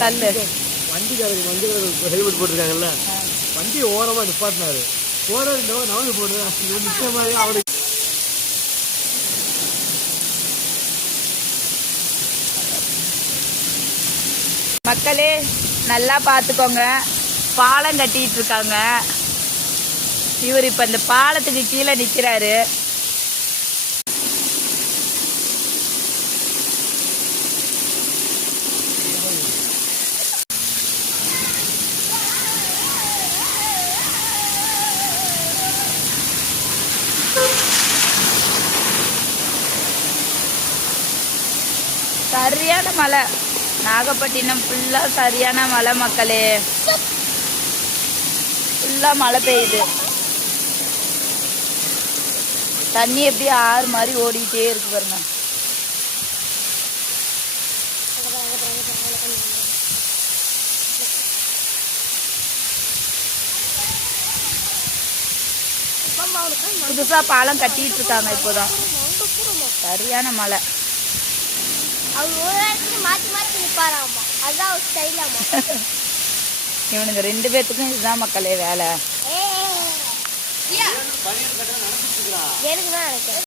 தள்ளு. வண்டிக்காரருக்கு ஹெல்மெட் போட்டிருக்காங்கல்ல, வண்டி ஓரமா நிப்பாட்டினாரு. போறது நவந்து போடுறது அவனுக்கு. மக்களே நல்லா பார்த்துக்கோங்க, பாலம் கட்டிட்டு இருக்காங்க. இவர் இப்ப இந்த பாலத்துக்கு கீழே நிக்கிறாரு. சரியான மழை, நாகப்பட்டினம் ஃபுல்லா சரியான மழை மக்களே. ஃபுல்லா மழை பெய்யுது. தண்ணி எப்படி ஆறு மாதிரி ஓடிட்டே இருக்கு பாருங்க. புதுசா பாலம் கட்டிட்டு இருக்காங்க இப்போதான். சரியான மழை. இவனுங்க 2 பேத்துக்கும் இதுதான் மக்களே வேலை.